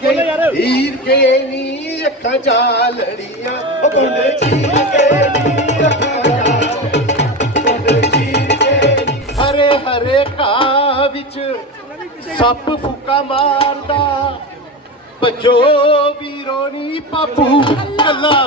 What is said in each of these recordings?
ਕੇ ਹੀਰ ਕੇ ਨੀ ਅੱਖਾਂ ਚਾਲੜੀਆਂ ਉਹ ਕੋਨੇ ਚੀਰ ਕੇ ਨੀ ਅੱਖਾਂ ਚਾਲੜੀਆਂ ਕੋਨੇ ਚੀਰ ਕੇ ਹਰੇ ਹਰੇ ਘਾਹ ਵਿੱਚ ਸੱਪ ਫੂਕਾ ਮਾਰਦਾ। ਭਜੋ ਵੀਰੋ ਨੀ ਪਾਪੂ ਕੱਲਾ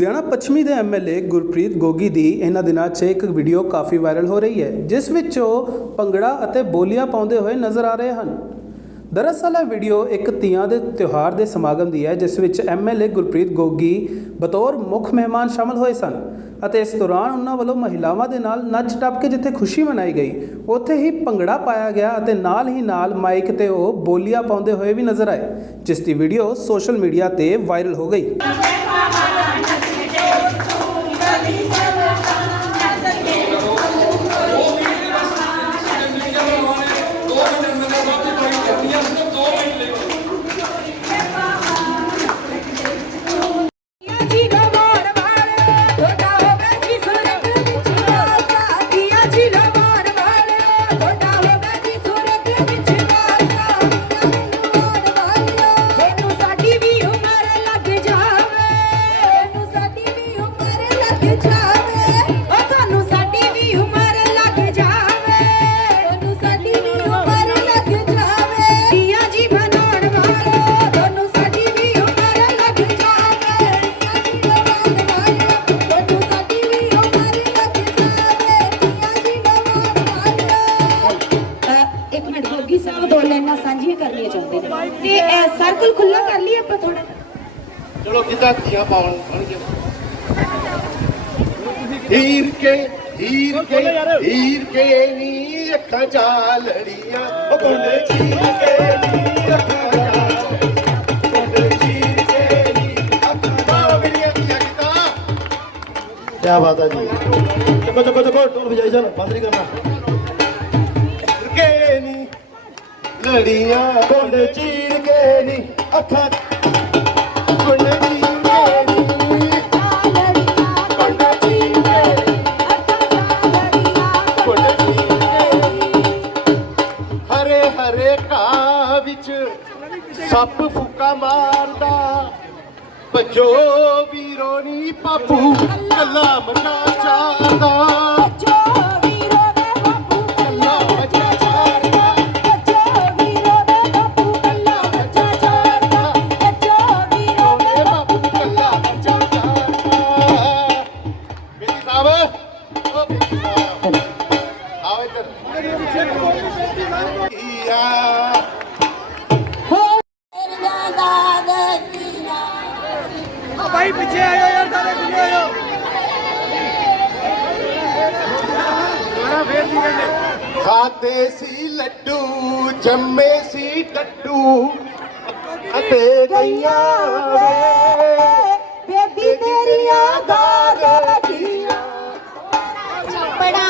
ਲੁਧਿਆਣਾ ਪੱਛਮੀ ਦੇ ਐਮਐਲਏ ਗੁਰਪ੍ਰੀਤ ਗੋਗੀ ਦੀ ਇਹਨਾਂ ਦਿਨਾਂ 'ਚ ਇੱਕ ਵੀਡੀਓ ਕਾਫੀ ਵਾਇਰਲ ਹੋ ਰਹੀ ਹੈ, ਜਿਸ ਵਿੱਚ ਉਹ ਭੰਗੜਾ ਅਤੇ ਬੋਲੀਆਂ ਪਾਉਂਦੇ ਹੋਏ ਨਜ਼ਰ ਆ ਰਹੇ ਹਨ। ਦਰਅਸਲ ਇਹ ਵੀਡੀਓ ਇੱਕ ਤੀਆਂ ਦੇ ਤਿਉਹਾਰ ਦੇ ਸਮਾਗਮ ਦੀ ਹੈ, ਜਿਸ ਵਿੱਚ ਐਮਐਲਏ ਗੁਰਪ੍ਰੀਤ ਗੋਗੀ ਬਤੌਰ ਮੁੱਖ ਮਹਿਮਾਨ ਸ਼ਾਮਲ ਹੋਏ ਸਨ ਅਤੇ ਇਸ ਦੌਰਾਨ ਉਹਨਾਂ ਵੱਲੋਂ ਮਹਿਲਾਵਾਂ ਦੇ ਨਾਲ ਨੱਚ ਟੱਪ ਕੇ ਜਿੱਥੇ ਖੁਸ਼ੀ ਮਨਾਈ ਗਈ, ਉੱਥੇ ਹੀ ਭੰਗੜਾ ਪਾਇਆ ਗਿਆ ਅਤੇ ਨਾਲ ਹੀ ਨਾਲ ਮਾਈਕ ਤੇ ਉਹ ਬੋਲੀਆਂ ਪਾਉਂਦੇ ਹੋਏ ਵੀ ਨਜ਼ਰ ਆਏ, ਜਿਸ ਦੀ ਵੀਡੀਓ ਸੋਸ਼ਲ ਮੀਡੀਆ ਤੇ ਵਾਇਰਲ ਹੋ ਗਈ। ਚਲੋ ਕਿੱਦਾਂ ਧੀਆਂ ਪਾਉਣ ਬਣਗੇ ਹੀਰ ਕੇ ਹੀਰ ਕੇ ਹੀਰ ਕੇ ਨੀ ਅੱਖਾਂ ਚਾਲੜੀਆਂ। ਉਹ ਗੁੰਡੇ ਚੀਰ ਕੇ ਨੀ ਅੱਖਾਂ ਕਿਆ ਬਾਤ ਹੈ ਜੀ। ਦੇਖੋ ਦੇਖੋ ਦੇਖੋ ਢੋਲ ਵਜਾਈ ਜਾਣ ਬੰਦ ਨਹੀਂ ਕਰਨਾ। ਕੇ ਨੀ ਲੜੀਆਂ। ਗੁੰਡ ਚੀਰ ਕੇ ਨੀ ਅੱਖਾਂ ਸੱਪ ਫੂਕਾ ਮਾਰਦਾ ਭਜੋ ਵੀਰੋ ਨੀ ਪਾਪੂ ਕੱਲਾ ਮਕਾ ਖਾਦੇ ਸੀ ਲੱਡੂ ਜੰਮੇ ਸੀ ਟੱਟੂ ਅਤੇ ਗਈਆਂ ਵੇ। ਬੇਬੀ ਤੇਰੀਆਂ ਦਾਗ ਲੱਗੀਆਂ ਚੱਪੜਾਂ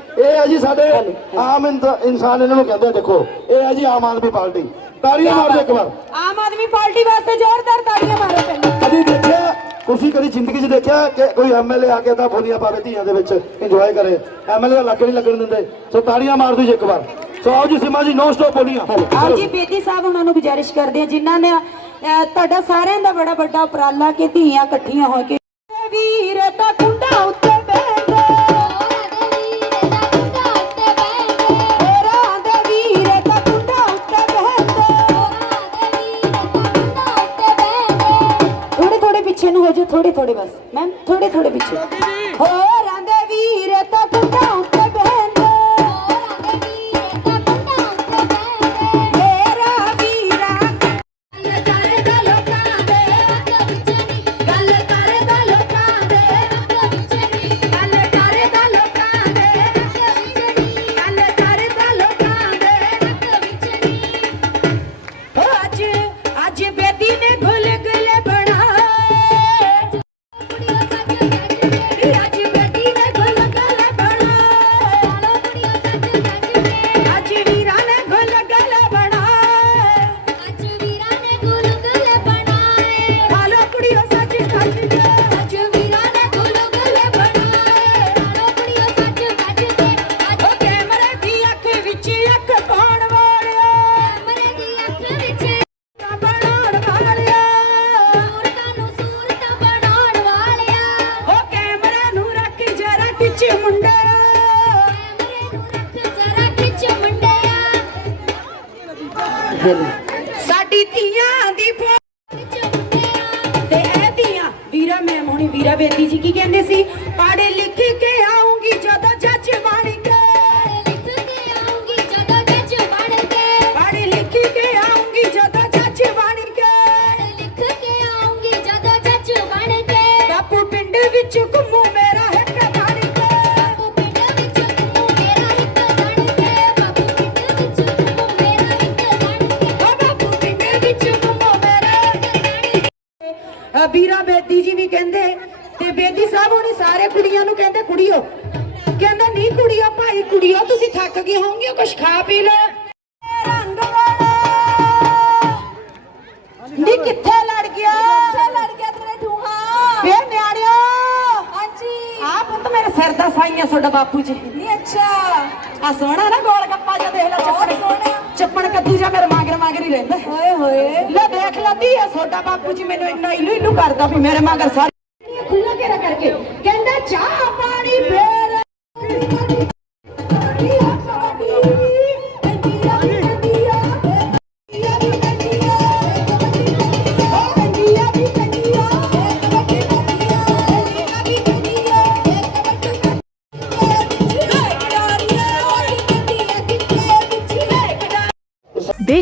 ਇਹ ਹੈ ਜੀ ਸਾਡੇ ਆਮ ਇਨਸਾ- ਇਨਸਾਨ ਇਹਨਾਂ ਨੂੰ ਕਹਿੰਦੇ ਆ ਦੇਖੋ ਇਹ ਹੈ ਜੀ ਆਮ ਆਦਮੀ ਪਾਰਟੀ। ਤਾੜੀਆਂ ਮਾਰ ਦਿਓ ਇੱਕ ਵਾਰ। ਆਮ ਆਦਮੀ ਪਾਰਟੀ ਵਾਸਤੇ ਜ਼ੋਰਦਾਰ ਤਾੜੀਆਂ ਮਾਰੋ ਪਹਿਲਾਂ। ਕਦੀ ਦੇਖਿਆ ਤੁਸੀਂ ਕਦੀ ਜ਼ਿੰਦਗੀ 'ਚ ਦੇਖਿਆ ਕਿ ਕੋਈ ਐਮਐਲਏ ਆ ਕੇ ਤਾਂ ਬੋਲੀਆਂ ਪਾਵੇ ਧੀਆਂ ਦੇ ਵਿੱਚ ਇੰਜੋਏ ਕਰੇ? ਐਮਐਲਏ ਦਾ ਲੱਕ ਨਹੀਂ ਲੱਗਣ ਦਿੰਦੇ। ਸੋ ਤਾੜੀਆਂ ਮਾਰ ਦਿਓ ਜੀ ਇੱਕ ਵਾਰ। ਸੋ ਆਓ ਜੀ ਸਿਮਾ ਜੀ ਨੋ ਸਟਾਪ ਬੋਲੀਆਂ। ਆਪ ਜੀ ਬੇਦੀ ਸਾਹਿਬ ਉਹਨਾਂ ਨੂੰ ਗੁਜ਼ਾਰਿਸ਼ ਕਰਦੇ ਆ ਜਿਨ੍ਹਾਂ ਨੇ ਤੁਹਾਡਾ ਸਾਰਿਆਂ ਦਾ ਬੜਾ ਵੱਡਾ ਉਪਰਾਲਾ ਕਿ ਧੀਆਂ ਇਕੱਠੀਆਂ ਹੋ ਕੇ ਥੋੜੇ ਥੋੜੇ ਬਸ ਮੈਮ ਥੋੜੇ ਥੋੜੇ ਪਿੱਛੇ। ਹੋ ਰਾਂਦੇ ਵੀਰ ਤਾਂ ਸਾਡੀ ਧੀਆਂ ਦੀ ਤੇ ਇਹ ਧੀਆਂ, ਵੀਰਾ ਮੈਂ ਹੁਣੀ ਵੀਰਾ ਬੇਦੀ ਜੀ ਕੀ ਕਹਿੰਦੇ ਸੀ? ਵੀਰਾ ਬੇਦੀ ਜੀ ਵੀ ਕਹਿੰਦੇ ਤੇ ਬੇਦੀ ਸਾਹਿਬ ਹੁਣੀ ਸਾਰੇ ਕੁੜੀਆਂ ਨੂੰ ਕਹਿੰਦੇ ਕੁੜੀਓ ਕਹਿੰਦੇ ਨਹੀਂ ਕੁੜੀਓ ਭਾਈ ਕੁੜੀਓ ਤੁਸੀਂ ਥੱਕ ਗਏ ਹੋਵੋਗੇ ਕੁਝ ਖਾ ਪੀ ਲਓ। ਰੰਗ ਨੀ ਕਿੱਥੇ ਲੜ ਗਿਆ? ਲੜ ਗਿਆ ਤੇਰੇ ਠੂਹਾ? ਵੇ ਨਿਆਣਿਓ। ਹਾਂਜੀ। ਆ ਪੁੱਤ ਮੇਰੇ ਸਿਰ ਦਾ ਸਾਈਆਂ ਤੁਹਾਡਾ ਬਾਪੂ ਜੀ। ਨਹੀਂ ਅੱਛਾ। ਆ ਸੋਹਣਾ ਨਾ ਗੋਲ ਗੱਪਾ ਜਿਹਾ ਦੇਖ ਲੈ ਚੱਪਣ ਸੋਹਣਾ। ਚੱਪਣ ਕੱਦੂ ਜਿਹਾ ਮੇਰੇ ਹੀ ਰਹਿੰਦਾ ਓਏ ਹੋਏ ਲੈ ਦੇਖ ਲੱਦੀ ਆ ਤੁਹਾਡਾ ਬਾਪੂ ਜੀ ਮੈਨੂੰ ਇੰਨਾ ਇਲੂ ਇਲੂ ਕਰਦਾ ਵੀ ਮੇਰੇ ਮਗਰ ਸਾਰੇ। ਖੁੱਲਾ ਘੇਰਾ ਕਰਕੇ ਕਹਿੰਦਾ ਚਾਹ ਪਾਣੀ ਫੇਰ